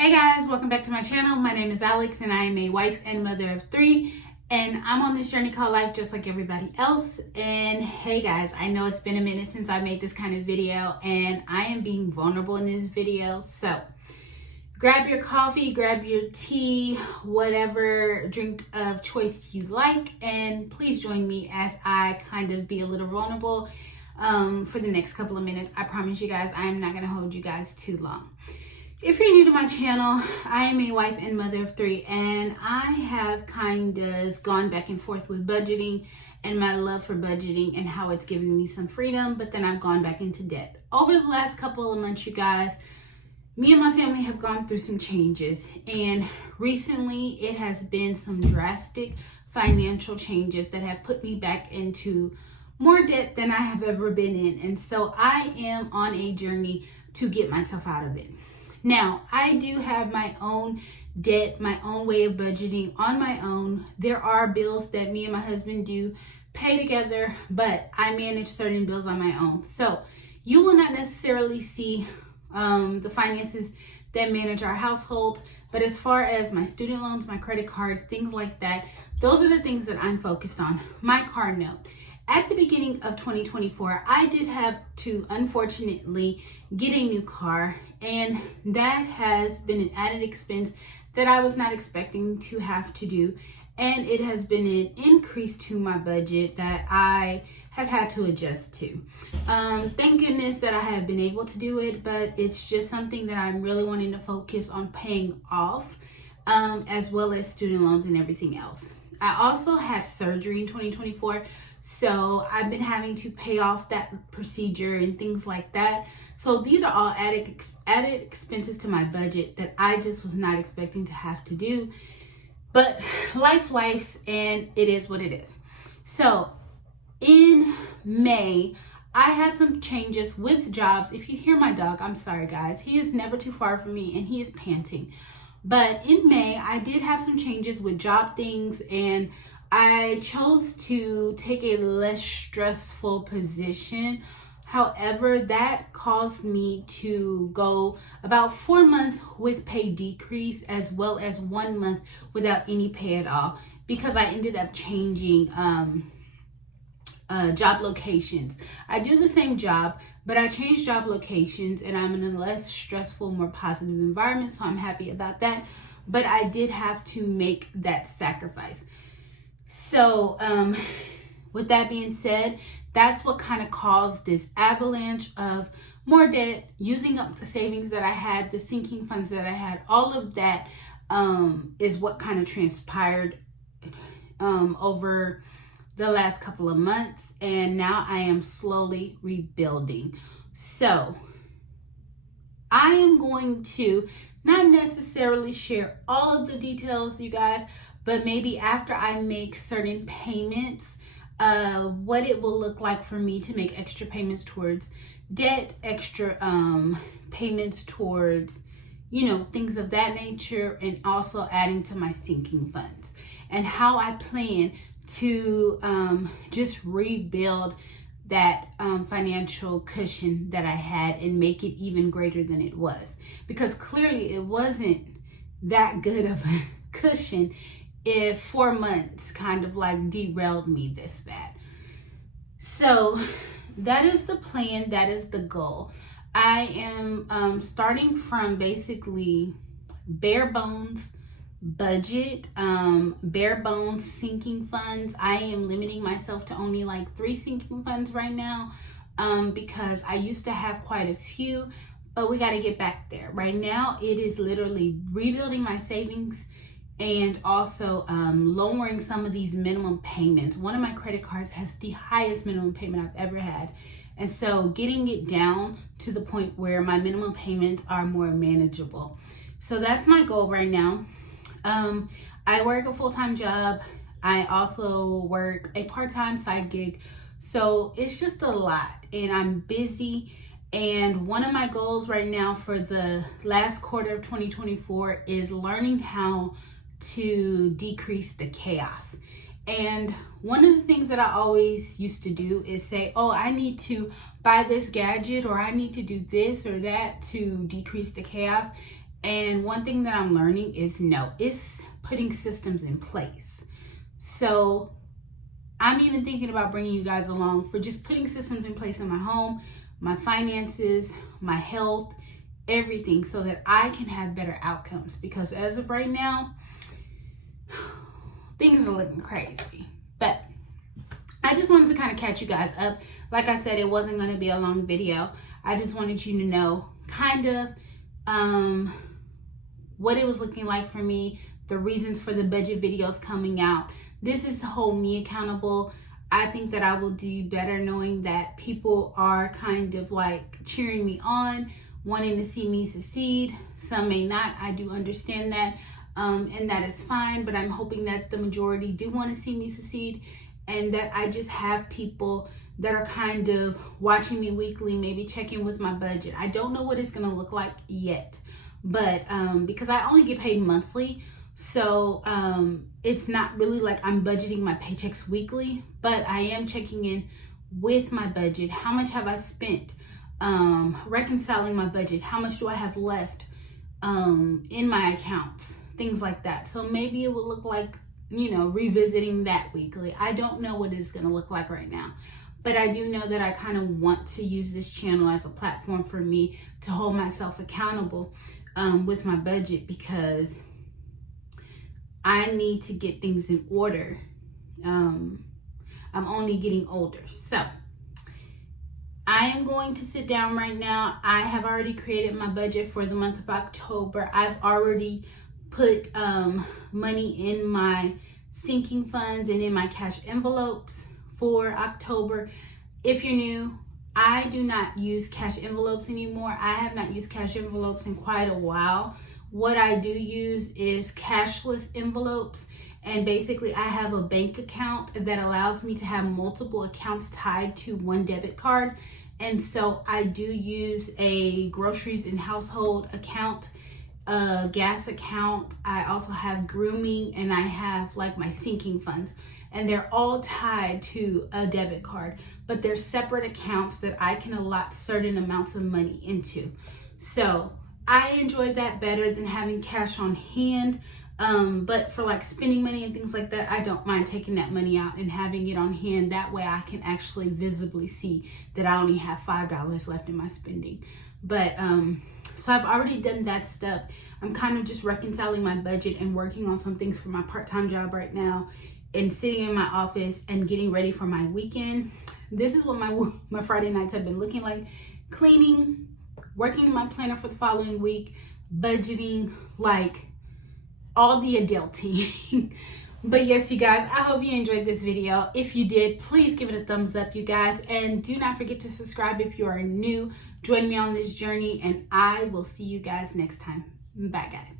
Hey guys, welcome back to my channel. My name is Alex and I am a wife and mother of 3, and I'm on this journey called life just like everybody else. And hey guys, I know it's been a minute since I made this kind of video and I am being vulnerable in this video. So grab your coffee, grab your tea, whatever drink of choice you like, and please join me as I kind of be a little vulnerable for the next couple of minutes. I promise you guys, I am not going to hold you guys too long. If you're new to my channel, I am a wife and mother of 3, and I have kind of gone back and forth with budgeting and my love for budgeting and how it's given me some freedom, but then I've gone back into debt. Over the last couple of months, you guys, me and my family have gone through some changes, and recently it has been some drastic financial changes that have put me back into more debt than I have ever been in. And so I am on a journey to get myself out of it. Now, I do have my own debt, my own way of budgeting on my own. There are bills that me and my husband do pay together, but I manage certain bills on my own. So you will not necessarily see the finances that manage our household, but as far as my student loans, my credit cards, things like that, those are the things that I'm focused on. My car note. At the beginning of 2024, I did have to, unfortunately, get a new car, and that has been an added expense that I was not expecting to have to do, and it has been an increase to my budget that I have had to adjust to. Thank goodness that I have been able to do it, but it's just something that I'm really wanting to focus on paying off, as well as student loans and everything else. I also had surgery in 2024, so I've been having to pay off that procedure and things like that. So these are all added expenses to my budget that I just was not expecting to have to do. But life's, and it is what it is. So in May, I had some changes with jobs. If you hear my dog, I'm sorry guys. He is never too far from me and he is panting. But in May, I did have some changes with job things, and I chose to take a less stressful position. However, that caused me to go about 4 months with pay decrease, as well as 1 month without any pay at all, because I ended up changing job locations. I do the same job, but I changed job locations and I'm in a less stressful, more positive environment, so I'm happy about that. But I did have to make that sacrifice. So with that being said, that's what kind of caused this avalanche of more debt, using up the savings that I had, the sinking funds that I had. All of that is what kind of transpired over the last couple of months, and now I am slowly rebuilding. So I am going to not necessarily share all of the details, you guys, but maybe after I make certain payments, what it will look like for me to make extra payments towards debt, extra payments towards, things of that nature, and also adding to my sinking funds, and how I plan to just rebuild that financial cushion that I had and make it even greater than it was. Because clearly it wasn't that good of a cushion if 4 months kind of like derailed me that. So that is the plan, that is the goal. I am starting from basically bare bones budget, bare bones sinking funds. I am limiting myself to only like 3 sinking funds right now, because I used to have quite a few, but we got to get back there. Right now it is literally rebuilding my savings and also lowering some of these minimum payments. One of my credit cards has the highest minimum payment I've ever had, and so getting it down to the point where my minimum payments are more manageable. So that's my goal right now. I work a full-time job. I also work a part-time side gig. So it's just a lot and I'm busy. And one of my goals right now for the last quarter of 2024 is learning how to decrease the chaos. And one of the things that I always used to do is say, oh, I need to buy this gadget, or I need to do this or that to decrease the chaos. And one thing that I'm learning is no, it's putting systems in place. So I'm even thinking about bringing you guys along for just putting systems in place in my home, my finances, my health, everything, so that I can have better outcomes. Because as of right now, things are looking crazy. But I just wanted to kind of catch you guys up. Like I said, it wasn't going to be a long video. I just wanted you to know kind of what it was looking like for me, the reasons for the budget videos coming out. This is to hold me accountable. I think that I will do better knowing that people are kind of like cheering me on, wanting to see me succeed. Some may not. I do understand that. And that is fine, but I'm hoping that the majority do want to see me succeed, and that I just have people that are kind of watching me weekly, maybe checking with my budget. I don't know what it's going to look like yet, but because I only get paid monthly, so it's not really like I'm budgeting my paychecks weekly, but I am checking in with my budget. How much have I spent? Reconciling my budget. How much do I have left in my accounts? Things like that. So maybe it will look like, you know, revisiting that weekly. I don't know what it's going to look like right now, but I do know that I kind of want to use this channel as a platform for me to hold myself accountable with my budget, because I need to get things in order. I'm only getting older. So I am going to sit down right now. I have already created my budget for the month of October. I've already put money in my sinking funds and in my cash envelopes for October. If you're new, I do not use cash envelopes anymore. I have not used cash envelopes in quite a while. What I do use is cashless envelopes, and basically I have a bank account that allows me to have multiple accounts tied to one debit card. And so I do use a groceries and household account, a gas account. I also have grooming, and I have like my sinking funds, and they're all tied to a debit card, but they're separate accounts that I can allot certain amounts of money into. So I enjoyed that better than having cash on hand. But for like spending money and things like that, I don't mind taking that money out and having it on hand. That way I can actually visibly see that I only have $5 left in my spending. But so I've already done that stuff. I'm kind of just reconciling my budget and working on some things for my part-time job right now, and sitting in my office and getting ready for my weekend. This is what my Friday nights have been looking like: cleaning, working in my planner for the following week, budgeting, like all the adulting. But yes, you guys, I hope you enjoyed this video. If you did, please give it a thumbs up, you guys, and do not forget to subscribe if you are new. Join me on this journey, and I will see you guys next time. Bye, guys.